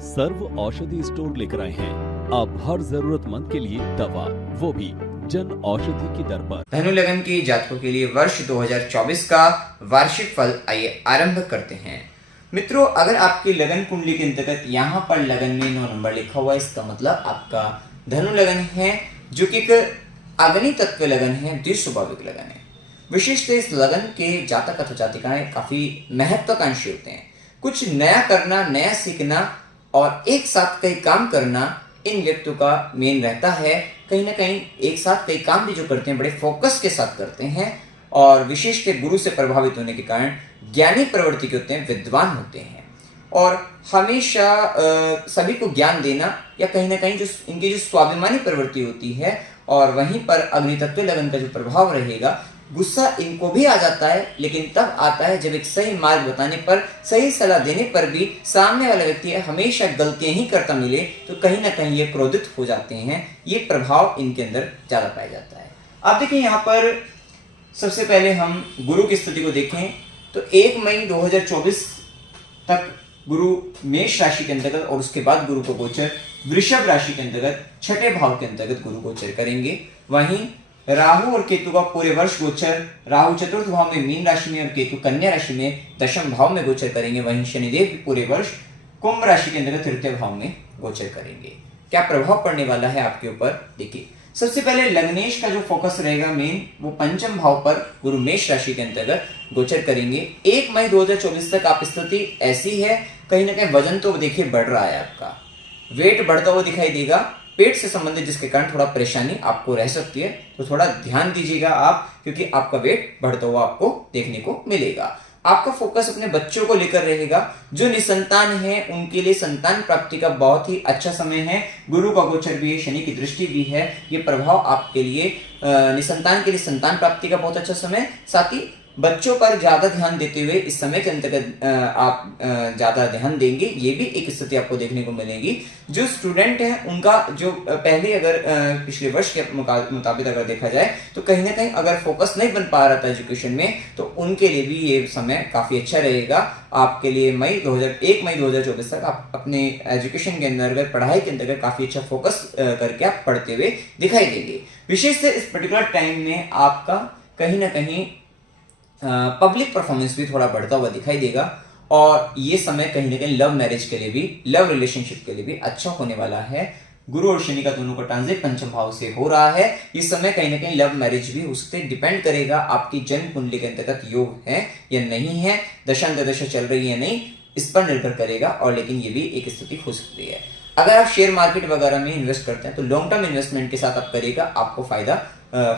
सर्व औषधि स्टोर लेकर आए हैं अब हर जरूरतमंद के लिए दवा, वो भी जन औषधि की दर पर। धनु लगन के जातकों के लिए वर्ष 2024 का वार्षिक फल आइए आरंभ करते हैं। मित्रों, अगर आपकी लगन कुंडली के अंतर्गत यहाँ पर लगन में 9 नंबर लिखा हुआ है, इसका मतलब आपका धनु लगन है, जो कि एक अग्नि तत्व लगन है, द्विस्वाभाविक लगन है। विशेषतः इस लगन के जातक अथवा जातिकाएं काफी महत्वाकांक्षी होते हैं। कुछ नया करना, नया सीखना और एक साथ कई काम करना इन व्यक्तियों का मेन रहता है। कहीं ना कहीं एक साथ कई काम भी जो करते हैं बड़े फोकस के साथ करते हैं और विशेषकर गुरु से प्रभावित होने के कारण ज्ञानी प्रवृत्ति के होते हैं, विद्वान होते हैं और हमेशा सभी को ज्ञान देना या कहीं ना कहीं जो इनकी जो स्वाभिमानी प्रवृत्ति होती है और वहीं पर अग्नितत्व लगन का जो प्रभाव रहेगा, गुस्सा इनको भी आ जाता है, लेकिन तब आता है जब एक सही मार्ग बताने पर, सही सलाह देने पर भी सामने वाला व्यक्ति हमेशा गलतियां ही करता मिले तो कहीं ना कहीं ये क्रोधित हो जाते हैं। ये प्रभाव इनके अंदर ज्यादा पाया जाता है। अब देखिए, यहाँ पर सबसे पहले हम गुरु की स्थिति को देखें तो 1 मई 2024 तक गुरु मेष राशि के अंतर्गत और उसके बाद गुरु को गोचर वृषभ राशि के अंतर्गत छठे भाव के अंतर्गत गुरु गोचर करेंगे। वहीं राहु और केतु का पूरे वर्ष गोचर, राहु चतुर्थ भाव में मीन राशि में और केतु कन्या राशि में दशम भाव में गोचर करेंगे। वहीं शनिदेव भी पूरे वर्ष कुंभ राशि के अंतर्गत तृतीय भाव में गोचर करेंगे। क्या प्रभाव पड़ने वाला है आपके ऊपर, देखिए। सबसे पहले लग्नेश का जो फोकस रहेगा मेन, वो पंचम भाव पर गुरु मेष राशि के अंतर्गत गोचर करेंगे। 1 मई 2024 तक आप स्थिति ऐसी है, कहीं ना कहीं वजन तो देखिए बढ़ रहा है, आपका वेट बढ़ता हुआ दिखाई देगा, पेट से संबंधित, जिसके कारण थोड़ा परेशानी आपको रह सकती है, तो थोड़ा ध्यान दीजिएगा आप, क्योंकि आपका वेट बढ़ता हुआ आपको देखने को मिलेगा। आपका फोकस अपने बच्चों को लेकर रहेगा। जो निसंतान है उनके लिए संतान प्राप्ति का बहुत ही अच्छा समय है। गुरु का गोचर भी है, शनि की दृष्टि भी है, ये प्रभाव आपके लिए निसंतान के लिए संतान प्राप्ति का बहुत अच्छा समय। साथ ही बच्चों पर ज्यादा ध्यान देते हुए इस समय के अंतर्गत आप ज्यादा ध्यान देंगे, ये भी एक स्थिति आपको देखने को मिलेगी। जो स्टूडेंट हैं उनका जो पहले अगर पिछले वर्ष के मुताबिक अगर देखा जाए तो कहीं ना कहीं अगर फोकस नहीं बन पा रहा था एजुकेशन में, तो उनके लिए भी ये समय काफी अच्छा रहेगा आपके लिए। 1 मई 2024 तक आप अपने एजुकेशन के अंतर्गत, पढ़ाई के अंतर्गत काफी अच्छा फोकस करके आप पढ़ते हुए दिखाई देंगे। विशेषतः इस पर्टिकुलर टाइम में आपका कहीं ना कहीं पब्लिक परफॉर्मेंस भी थोड़ा बढ़ता हुआ दिखाई देगा और ये समय कहीं ना कहीं लव मैरिज के लिए भी, लव रिलेशनशिप के लिए भी अच्छा होने वाला है। गुरु और शनि का दोनों का ट्रांजिट पंचम भाव से हो रहा है। इस समय कहीं ना कहीं लव मैरिज भी उससे डिपेंड करेगा आपकी जन्म कुंडली के अंतर्गत योग है या नहीं है, दशा चल रही है नहीं, इस पर निर्भर करेगा। और लेकिन ये भी एक स्थिति हो सकती है। अगर आप शेयर मार्केट वगैरह में इन्वेस्ट करते हैं तो लॉन्ग टर्म इन्वेस्टमेंट के साथ आप करेगा, आपको फायदा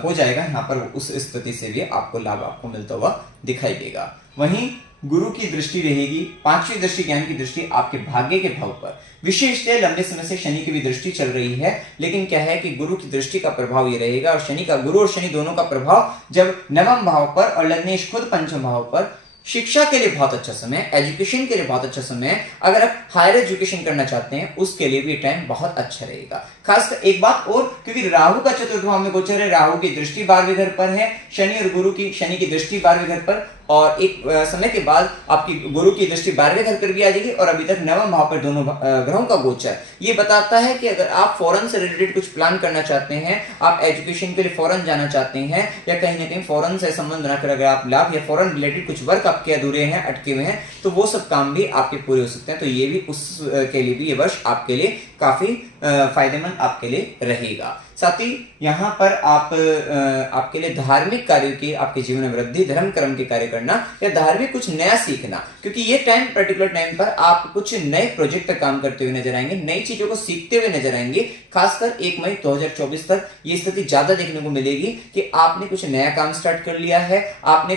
हो जाएगा। यहाँ पर उस स्थिति से भी आपको लाभ आपको मिलता हुआ दिखाई देगा। वहीं गुरु की दृष्टि रहेगी, 5वीं दृष्टि ज्ञान की दृष्टि आपके भाग्य के भाव पर। विशेषतः लंबे समय से शनि की भी दृष्टि चल रही है, लेकिन क्या है कि गुरु की दृष्टि का प्रभाव ये रहेगा और शनि का, गुरु और शनि दोनों का प्रभाव जब नवम भाव पर और लग्नेश खुद पंचम भाव पर। शिक्षा के लिए बहुत अच्छा समय, एजुकेशन के लिए बहुत अच्छा समय। अगर आप हायर एजुकेशन करना चाहते हैं उसके लिए भी टाइम बहुत अच्छा रहेगा। खासकर एक बात और, क्योंकि राहु का चतुर्थ भाव में गोचर है, राहु की दृष्टि 12वें घर पर है, शनि और गुरु की, शनि की दृष्टि 12वें घर पर और एक समय के बाद आपकी गुरु की दृष्टि 12वें घर पर भी आ जाएगी और अभी तक नवम भाव पर दोनों ग्रहों का गोचर ये बताता है कि अगर आप फॉरेन से रिलेटेड कुछ प्लान करना चाहते हैं, आप एजुकेशन के लिए फॉरेन जाना चाहते हैं या कहीं ना कहीं फॉरेन से संबंध बनाकर अगर आप लाभ या फॉरेन रिलेटेड कुछ वर्क आपके अधूरे हैं, अटके हुए हैं, तो वो सब काम भी आपके पूरे हो सकते हैं। तो ये भी उसके लिए भी ये वर्ष आपके लिए काफी फायदेमंद आपके लिए रहेगा। साथ ही यहाँ पर आपके लिए धार्मिक कार्यों की, आपके जीवन में वृद्धि, धर्म कर्म के कार्य करना या धार्मिक कुछ नया सीखना, क्योंकि ये टाइम, पर्टिकुलर टाइम पर आप कुछ नए प्रोजेक्ट पर काम करते हुए नजर आएंगे, नई चीजों को सीखते हुए नजर आएंगे। खासकर 1 मई 2024 तक ये स्थिति ज्यादा देखने को मिलेगी कि आपने कुछ नया काम स्टार्ट कर लिया है, आपने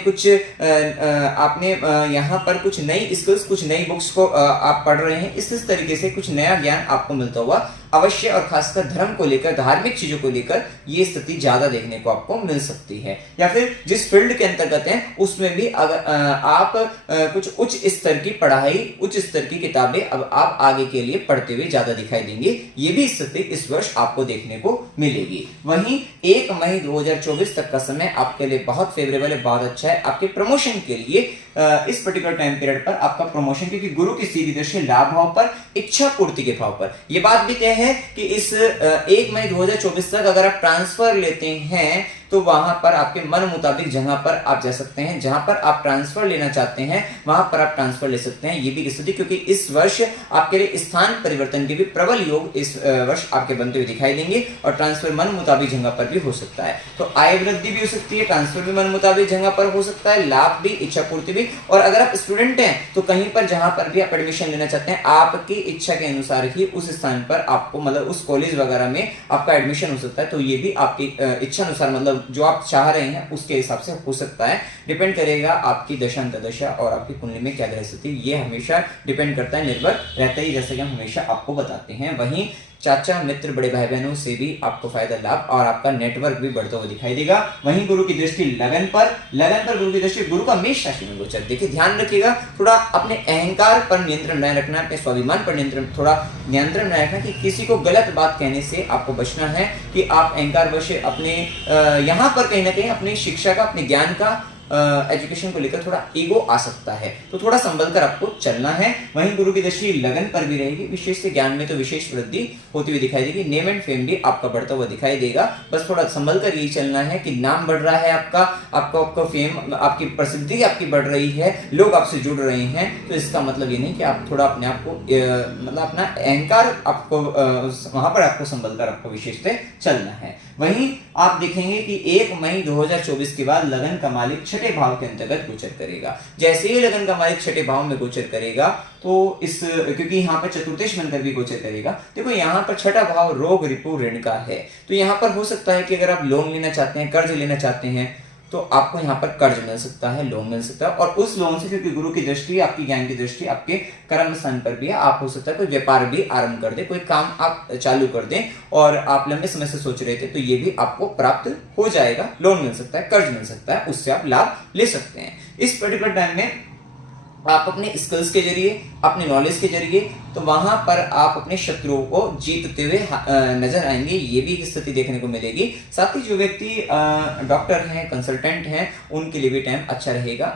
यहाँ पर कुछ नई स्किल्स, कुछ नई बुक्स को आप पढ़ रहे हैं, इस तरीके से कुछ नया ज्ञान आपको मिलता हुआ अवश्य। और खासकर धर्म को लेकर, धार्मिक चीजों को लेकर ये स्थिति ज्यादा देखने को आपको मिल सकती है। या फिर जिस फील्ड के अंतर्गत है उसमें भी अगर आप कुछ उच्च स्तर की पढ़ाई, उच्च स्तर की किताबें अब आप आगे के लिए पढ़ते हुए ज्यादा दिखाई देंगे, ये भी स्थिति इस वर्ष आपको देखने को मिलेगी। वहीं 1 मई 2024 तक का समय आपके लिए बहुत फेवरेबल है, बहुत अच्छा है। आपके प्रमोशन के लिए इस पर्टिकुलर टाइम पीरियड पर आपका प्रमोशन, क्योंकि गुरु की सीधी दृष्टि लाभ भाव पर, इच्छा पूर्ति के भाव पर। यह बात भी तय है कि इस 1 मई 2024 तक अगर आप ट्रांसफर लेते हैं तो वहां पर आपके मन मुताबिक जगह पर आप जा सकते हैं, जहां पर आप ट्रांसफर लेना चाहते हैं वहां पर आप ट्रांसफर ले सकते हैं। ये भी स्थिति, क्योंकि इस वर्ष आपके लिए स्थान परिवर्तन के भी प्रबल योग इस वर्ष आपके बनते हुए दिखाई देंगे और ट्रांसफर मन मुताबिक जगह पर भी हो सकता है। तो आय वृद्धि भी हो सकती है, ट्रांसफर भी मन मुताबिक जगह पर हो सकता है, लाभ भी, इच्छा पूर्ति भी। और अगर आप स्टूडेंट हैं तो कहीं पर जहां पर भी आप एडमिशन लेना चाहते हैं, आपकी इच्छा के अनुसार ही उस स्थान पर आपको, मतलब उस कॉलेज वगैरह में आपका एडमिशन हो सकता है। तो ये भी आपकी इच्छा अनुसार, मतलब जो आप चाह रहे हैं उसके हिसाब से हो सकता है। डिपेंड करेगा आपकी दशा अंतर्दशा और आपकी कुंडली में क्या ग्रह स्थिति, ये हमेशा डिपेंड करता है, निर्भर रहता है, जैसे कि हम हमेशा आपको बताते हैं। वहीं चाचा मित्र बड़े भाई बहनों से भी आपको फायदा लाभ और आपका नेटवर्क भी बढ़ता हुआ दिखाई देगा। वहीं गुरु की दृष्टि लगन पर गुरु की दृष्टि, गुरु का मेष राशि में गोचर। देखिए ध्यान रखिएगा, थोड़ा अपने अहंकार पर नियंत्रण बनाए रखना, अपने स्वाभिमान पर थोड़ा नियंत्रण बनाए रखना, कि किसी को गलत बात कहने से आपको बचना है, कि आप अहंकार वश अपने यहाँ पर कहीं ना कहीं अपनी शिक्षा का, अपने ज्ञान का, एजुकेशन को लेकर थोड़ा ईगो आ सकता है, तो थोड़ा संभल कर आपको चलना है। वहीं गुरु की दृष्टि लगन पर भी रहेगी, विशेष से ज्ञान में तो विशेष वृद्धि होती हुई दिखाई देगी। नेम एंड फेम भी आपका बढ़ता हुआ दिखाई देगा, बस थोड़ा संभल कर यही चलना है कि नाम बढ़ रहा है आपका फेम, आपकी प्रसिद्धि आपकी बढ़ रही है, लोग आपसे जुड़ रहे हैं, तो इसका मतलब ये नहीं कि आप थोड़ा अपने आप को, मतलब अपना अहंकार आपको वहां पर आपको संभल कर आपको विशेष से चलना है। वहीं आप देखेंगे कि 1 मई 2024 के बाद लगन का मालिक छठे भाव के अंतर्गत गोचर करेगा। जैसे ही लगन का मालिक छठे भाव में गोचर करेगा तो क्योंकि यहाँ पर चतुर्थेश बनकर भी गोचर करेगा, देखो यहाँ पर छठा भाव रोग रिपु ऋण का है, तो यहाँ पर हो सकता है कि अगर आप लोन लेना चाहते हैं, कर्ज लेना चाहते हैं, तो आपको यहाँ पर कर्ज मिल सकता है, लोन मिल सकता है। और उस लोन से, क्योंकि गुरु की दृष्टि, आपकी ज्ञान की दृष्टि आपके कर्म स्थान पर भी है, आप हो सकता है कोई व्यापार भी आरंभ कर दे, कोई काम आप चालू कर दें और आप लंबे समय से सोच रहे थे, तो ये भी आपको प्राप्त हो जाएगा। लोन मिल सकता है, कर्ज मिल सकता है, उससे आप लाभ ले सकते हैं। इस पर्टिकुलर टाइम में आप अपने स्किल्स के जरिए, अपने नॉलेज के जरिए, तो वहां पर आप अपने शत्रुओं को जीतते हुए नजर आएंगे, ये भी एक स्थिति देखने को मिलेगी। साथ ही जो व्यक्ति डॉक्टर हैं, कंसल्टेंट हैं, उनके लिए भी टाइम अच्छा रहेगा,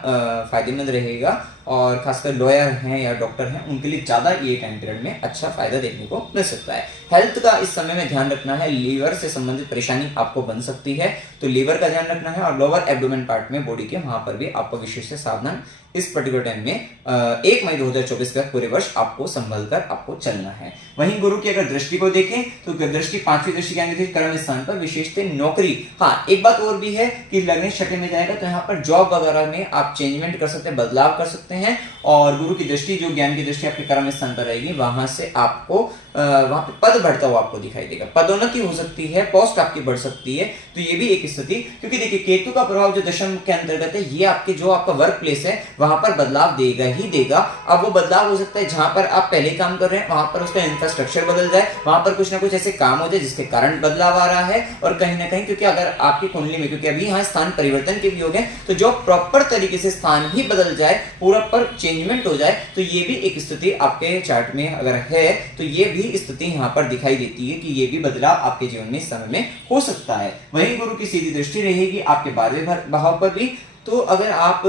फायदेमंद रहेगा। और खासकर लॉयर हैं या डॉक्टर हैं, उनके लिए ज्यादा ये टाइम पीरियड में अच्छा फायदा देखने को मिल सकता है। हेल्थ का इस समय में ध्यान रखना है, लीवर से संबंधित परेशानी आपको बन सकती है, तो लीवर का ध्यान रखना है। और लोअर एब्डोमेन पार्ट में बॉडी के, वहां पर भी आपको विशेष से सावधान इस पर्टिकुलर टाइम में 1 मई 2024 का पूरे वर्ष आपको संभल कर आपको चलना है। वहीं गुरु की अगर दृष्टि को देखें तो दृष्टि, 5वीं दृष्टि क्या थी, कर्म स्थान पर, विशेषतः नौकरी। हाँ, एक बात और भी है कि लगन छठे में जाएगा तो यहाँ पर जॉब वगैरह में आप चेंजमेंट कर सकते हैं, बदलाव कर सकते हैं। और गुरु की दृष्टि, जो ज्ञान की दृष्टि आपके कर्म स्थान पर रहेगी, वहां से आपको वहां पे पद बढ़ता हुआ आपको दिखाई देगा, पदोन्नति हो सकती है, पोस्ट आपकी बढ़ सकती है, तो ये भी एक स्थिति। क्योंकि देखिए केतु का प्रभाव जो दशम के अंतर्गत है, ये आपके जो आपका वर्क प्लेस है वहां पर बदलाव देगा ही देगा। अब वो बदलाव हो सकता है जहां पर आप पहले काम कर रहे हैं वहां पर उसका इंफ्रास्ट्रक्चर बदल जाए, वहां पर कुछ ना कुछ ऐसे काम हो जाए जिसके कारण बदलाव आ रहा है। और कहीं ना कहीं, क्योंकि अगर आपकी कुंडली में, क्योंकि अभी यहाँ स्थान परिवर्तन के भी योग हैं, तो जो प्रॉपर तरीके से स्थान ही बदल जाए, पूरा पर चेंजमेंट हो जाए, तो ये भी एक स्थिति आपके चार्ट में अगर है, तो ये भी स्थिति यहाँ पर दिखाई देती है कि ये भी बदलाव आपके जीवन में इस समय में हो सकता है। वहीं गुरु की सीधी दृष्टि रहेगी आपके 12वें भाव पर भी, तो अगर आप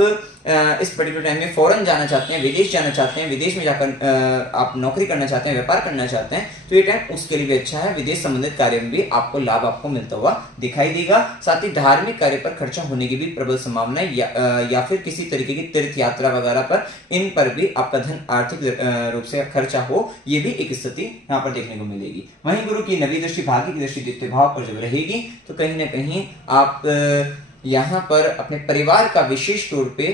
इस पर्टिकुलर टाइम में फॉरेन जाना चाहते हैं, विदेश जाना चाहते हैं, विदेश में जाकर आप नौकरी करना चाहते हैं, व्यापार करना चाहते हैं, तो ये टाइम उसके लिए भी अच्छा है। विदेश संबंधित कार्य में भी आपको लाभ आपको मिलता हुआ दिखाई देगा। साथ ही धार्मिक कार्य पर खर्चा होने की भी प्रबल संभावना है, या फिर किसी तरीके की तीर्थ यात्रा वगैरह पर, इन पर भी आपका धन आर्थिक रूप से खर्चा हो, ये भी एक स्थिति यहाँ पर देखने को मिलेगी। वहीं गुरु की 9वीं दृष्टि, भाग्य की दृष्टि द्वितीय भाव पर जब रहेगी, तो कहीं ना कहीं आप यहाँ पर अपने परिवार का विशेष तौर पे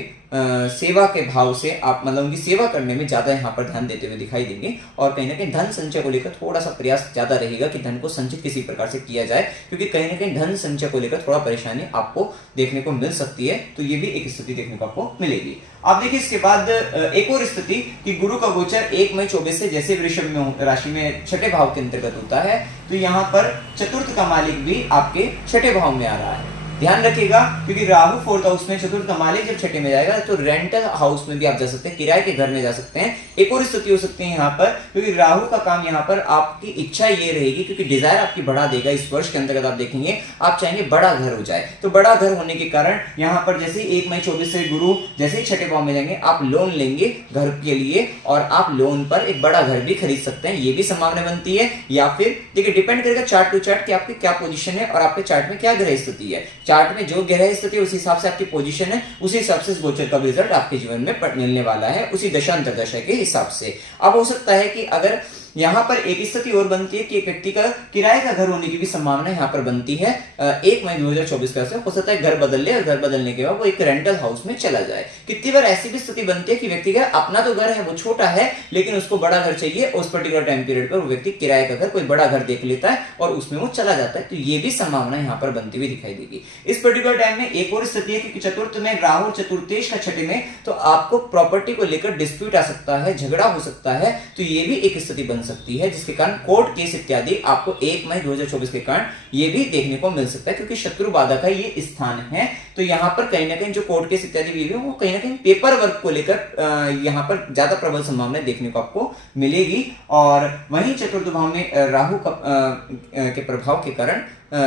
सेवा के भाव से आप, मतलब उनकी सेवा करने में ज्यादा यहाँ पर ध्यान देते हुए दिखाई देंगे। और कहीं ना कहीं धन संचय को लेकर थोड़ा सा प्रयास ज्यादा रहेगा कि धन को संचित किसी प्रकार से किया जाए, क्योंकि कहीं ना कहीं धन संचय को लेकर थोड़ा परेशानी आपको देखने को मिल सकती है, तो ये भी एक स्थिति देखने को आपको मिलेगी। आप देखिए इसके बाद एक और स्थिति कि गुरु का गोचर 1 मई 24 से जैसे वृषभ राशि में छठे भाव के अंतर्गत होता है, तो यहाँ पर चतुर्थ का मालिक भी आपके छठे भाव में आ रहा है। ध्यान रखिएगा, क्योंकि राहु फोर्थ हाउस में, चतुर्थ मालिक जब छठे में जाएगा तो रेंटल हाउस में भी आप जा सकते हैं, किराए के घर में जा सकते हैं। एक और स्थिति हो सकती है यहाँ पर, क्योंकि राहु का काम यहाँ पर आपकी इच्छा ये रहेगी, क्योंकि डिजायर आपकी बढ़ा देगा। इस वर्ष के अंतर्गत आप देखेंगे आप चाहेंगे बड़ा घर हो जाए, तो बड़ा घर होने के कारण यहाँ पर जैसे 1 मई 24 से गुरु जैसे ही छठे भाव में जाएंगे, आप लोन लेंगे घर के लिए और आप लोन पर एक बड़ा घर भी खरीद सकते हैं, ये भी संभावना बनती है। या फिर देखिए डिपेंड करेगा चार्ट टू चार्ट कि आपकी क्या पोजीशन है और आपके चार्ट में क्या ग्रह स्थिति है। चार्ट में जो ग्रह स्थिति है उस हिसाब से आपकी पोजीशन है, उसी हिसाब से गोचर का रिजल्ट आपके जीवन में मिलने वाला है, उसी दशा अंतर्दशा के हिसाब से। अब हो सकता है कि अगर यहाँ पर एक स्थिति और बनती है कि एक व्यक्ति का किराए का घर होने की भी संभावना यहाँ पर बनती है। 1 मई 2024 का हो सकता है घर बदल ले और घर बदलने के बाद वो एक रेंटल हाउस में चला जाए। कितनी बार ऐसी भी स्थिति बनती है कि व्यक्ति का अपना तो घर है वो छोटा है, लेकिन उसको बड़ा घर चाहिए, उस पर्टिकुलर टाइम पीरियड पर वो व्यक्ति किराए का घर कोई बड़ा घर देख लेता है और उसमें वो चला जाता है। तो ये भी संभावना यहाँ पर बनती हुई दिखाई देगी। इस पर्टिकुलर टाइम में एक और स्थिति है कि चतुर्थ में राहु, चतुर्थेश का छठे में, तो आपको प्रॉपर्टी को लेकर डिस्प्यूट आ सकता है, झगड़ा हो सकता है, तो ये भी एक स्थिति बन सकती है, जिसके कारण कोर्ट केस इत्यादि आपको 1 मई 2024 के कारण ये भी देखने को मिल सकता है, क्योंकि शत्रु बाधा का ये स्थान है। तो यहाँ पर कहीं ना कहीं जो कोर्ट केस इत्यादि भी है वो कहीं ना कहीं पेपर वर्क को लेकर यहाँ पर ज्यादा प्रबल संभावनाएं देखने को आपको मिलेगी। और वहीं चतुर्थ भाव में राहु के प्रभाव के कारण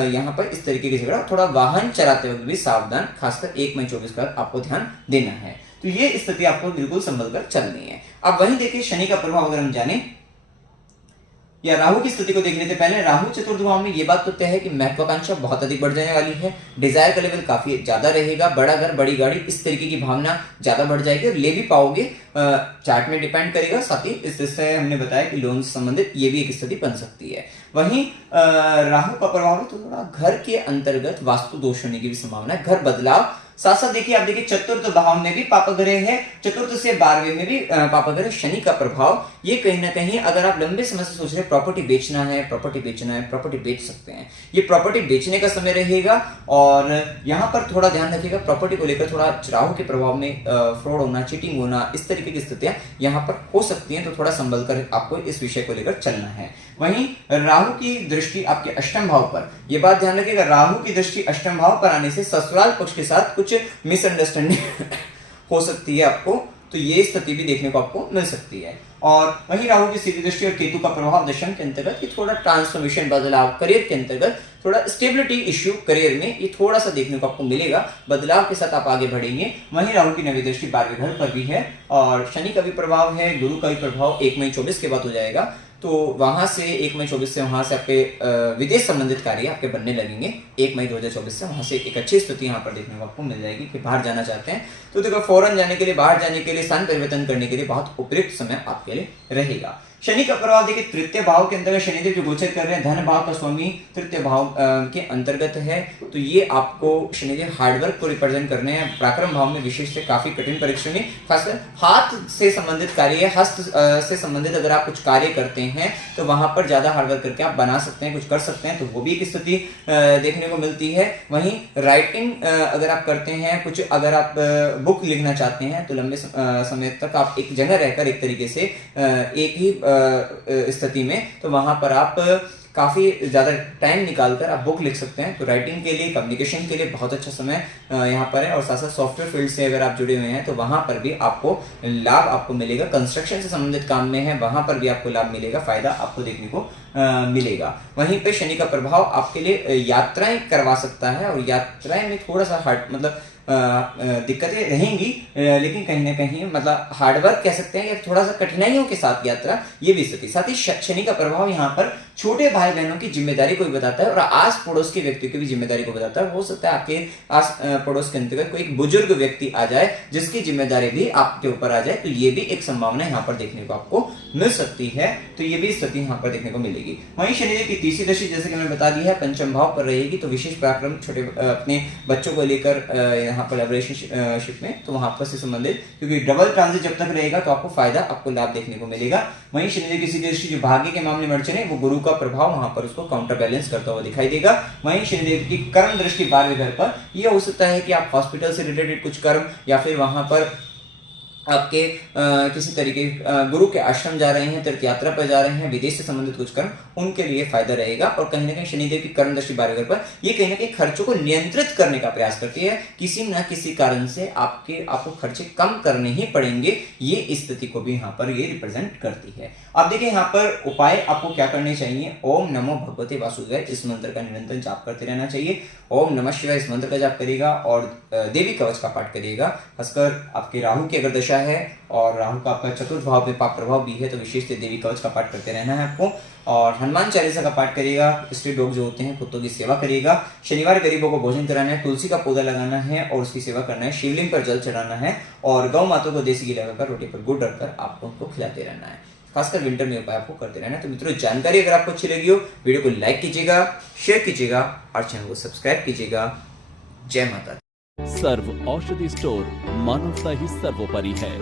यहाँ पर इस तरीके की झगड़ा, थोड़ा वाहन चलाते वक्त भी सावधान, खासकर 1 मई 24 का आपको ध्यान देना है। तो ये स्थिति आपको बिल्कुल संभल कर चलनी है। अब वहीं देखिए शनि का प्रभाव अगर हम जाने या राहु की स्थिति को देखने से पहले, राहु चतुर्थ भाव में ये बात तो तय है कि महत्वाकांक्षा बहुत अधिक बढ़ जाने वाली है, डिजायर का लेवल काफी ज्यादा रहेगा, बड़ा घर बड़ी गाड़ी इस तरीके की भावना ज्यादा बढ़ जाएगी और ले भी पाओगे, चार्ट में डिपेंड करेगा। साथ ही इससे हमने बताया कि लोन से संबंधित ये भी एक स्थिति बन सकती है। वहीं राहु का प्रभाव तो थोड़ा घर के अंतर्गत वास्तु दोष होने की भी संभावना है, घर बदलाव। साथ साथ देखिए आप देखिए चतुर्थ भाव में भी पाप ग्रह है, चतुर्थ से 12वें में भी पाप ग्रह शनि का प्रभाव। ये कहीं ना कहीं अगर आप लंबे समय से सोच रहे हैं प्रॉपर्टी बेचना है, प्रॉपर्टी बेचना है, प्रॉपर्टी बेच सकते हैं, ये प्रॉपर्टी बेचने का समय रहेगा। और यहाँ पर थोड़ा ध्यान रखिएगा, प्रॉपर्टी को लेकर थोड़ा राहु के प्रभाव में फ्रॉड होना, चीटिंग होना, इस तरीके की स्थितियां यहाँ पर हो सकती हैं, तो थोड़ा संभल कर आपको इस विषय को लेकर चलना है। वहीं राहु की दृष्टि आपके अष्टम भाव पर, यह बात ध्यान रखिएगा, राहु की दृष्टि अष्टम भाव पर आने से ससुराल पक्ष के साथ कुछ मिसअंडरस्टैंडिंग हो सकती है आपको, तो ये स्थिति भी देखने को आपको मिल सकती है। और वहीं राहु की सीधी दृष्टि और केतु का प्रभाव दशम के अंतर्गत ये थोड़ा ट्रांसफॉर्मेशन, बदलाव, करियर के अंतर्गत थोड़ा स्टेबिलिटी इश्यू करियर में ये थोड़ा सा देखने को आपको मिलेगा, बदलाव के साथ आप आगे बढ़ेंगे। वहीं राहु की नवी दृष्टि 12वें घर पर भी है और शनि का भी प्रभाव है, गुरु का भी प्रभाव 1 मई 24 के बाद हो जाएगा, तो वहां से 1 मई 24 से वहां से आपके विदेश संबंधित कार्य आपके बनने लगेंगे। 1 मई 2024 से वहां से एक अच्छी स्थिति यहाँ पर देखने को आपको मिल जाएगी कि बाहर जाना चाहते हैं तो देखो फौरन जाने के लिए, बाहर जाने के लिए, स्थान परिवर्तन करने के लिए बहुत उपयुक्त समय आपके लिए रहेगा। शनि का प्रभाव देखिए तृतीय भाव के अंतर्गत शनिदेव जो गोचर कर रहे हैं, धन भाव का स्वामी तृतीय भाव के अंतर्गत है, तो ये आपको शनिदेव हार्डवर्क को रिप्रेजेंट करने हैं। पराक्रम भाव में विशेष से काफी कठिन परिश्रमी, खासकर हाथ से संबंधित कार्य, हस्त से संबंधित अगर आप कुछ कार्य करते हैं तो वहां पर ज्यादा हार्डवर्क करके आप बना सकते हैं, कुछ कर सकते हैं, तो वो भी एक स्थिति देखने को मिलती है। वहीं राइटिंग अगर आप करते हैं, कुछ अगर आप बुक लिखना चाहते हैं तो लंबे समय तक आप एक जगह रहकर एक तरीके से एक ही स्थिति में, तो वहां पर आप काफी ज्यादा टाइम निकालकर आप बुक लिख सकते हैं। तो राइटिंग के लिए, कम्युनिकेशन के लिए बहुत अच्छा समय यहाँ पर है। और साथ साथ सॉफ्टवेयर फील्ड से अगर आप जुड़े हुए हैं तो वहां पर भी आपको लाभ आपको मिलेगा। कंस्ट्रक्शन से संबंधित काम में है, वहां पर भी आपको लाभ मिलेगा, फायदा आपको देखने को मिलेगा। वहीं पे शनि का प्रभाव आपके लिए यात्राएं करवा सकता है और यात्राएं में थोड़ा सा हार्ड मतलब दिक्कतें रहेंगी, लेकिन कहीं ना कहीं मतलब हार्डवर्क कह सकते हैं या थोड़ा सा कठिनाइयों के साथ यात्रा, ये भी स्थिति। साथ ही शनि का प्रभाव यहाँ पर छोटे भाई बहनों की जिम्मेदारी को भी बताता है और आस पड़ोस के व्यक्तियों की भी जिम्मेदारी को बताता है। हो सकता है आपके आस पड़ोस के अंतर्गत कोई एक बुजुर्ग व्यक्ति आ जाए जिसकी जिम्मेदारी भी आपके ऊपर आ जाए, तो ये भी एक संभावना यहाँ पर देखने को आपको मिल सकती है। तो ये भी स्थिति यहाँ पर देखने को मिलेगी। वहीं शनिदेव की तीसरी दृष्टि जैसे कि मैंने बता दी है पंचम भाव पर रहेगी, तो विशेष पराक्रम छोटे अपने बच्चों को लेकर यहाँ पर रिलेशनशिप में, तो वहां पर से संबंधित, क्योंकि डबल ट्रांजिट जब तक रहेगा तो आपको फायदा, आपको लाभ देखने को मिलेगा। वहीं शनिदेव की सीधी दृष्टि जो भाग्य के मामले में अड़चन है, वो गुरु का प्रभाव वहां पर उसको काउंटर बैलेंस करता हुआ दिखाई देगा। वहीं शनिदेव की कर्म दृष्टि 12वें घर पर, यह हो सकता है कि आप हॉस्पिटल से रिलेटेड कुछ कर्म या फिर वहां पर आपके किसी तरीके गुरु के आश्रम जा रहे हैं, तीर्थ यात्रा पर जा रहे हैं, विदेश से संबंधित कुछ कर्म, उनके लिए फायदा रहेगा। और कहीं ना कहीं शनिदेव की कर्म दृष्टि 12 घर पर ये कहीं ना कहीं खर्चों को नियंत्रित करने का प्रयास करती है। किसी न किसी कारण से आपको खर्चे कम करने ही पड़ेंगे, ये स्थिति को भी यहाँ पर ये रिप्रेजेंट करती है। अब देखिए यहाँ पर उपाय आपको क्या करने चाहिए। ओम नमो भगवते वासुदेवाय, इस मंत्र का निरंतर जाप करते रहना चाहिए। ओम नमः शिवाय, इस मंत्र का जाप करिएगा और देवी कवच का पाठ करिएगा। खासकर आपके राहु की अगर दशा है और राहु का आपका चतुर्थ भाव पे पाप प्रभाव भी है तो विशेष देवी कवच का पाठ करते रहना है आपको। और हनुमान चालीसा का पाठ करिएगा। स्ट्रीट डॉग जो होते हैं कुत्तों की सेवा करिएगा। शनिवार गरीबों को भोजन कराना है, तुलसी का पौधा लगाना है और उसकी सेवा करना है। शिवलिंग पर जल चढ़ाना है और गौ माता को देसी घी लगाकर रोटी पर गुड़ रखकर आपको उनको खिलाते रहना है। खासकर विंटर में उपाय आपको करते रहना है। तो मित्रों, जानकारी अगर आपको अच्छी लगी हो, वीडियो को लाइक कीजिएगा, शेयर कीजिएगा और चैनल को सब्सक्राइब कीजिएगा। जय माता दी। सर्व औषधि स्टोर, मानवता ही सर्वोपरि है।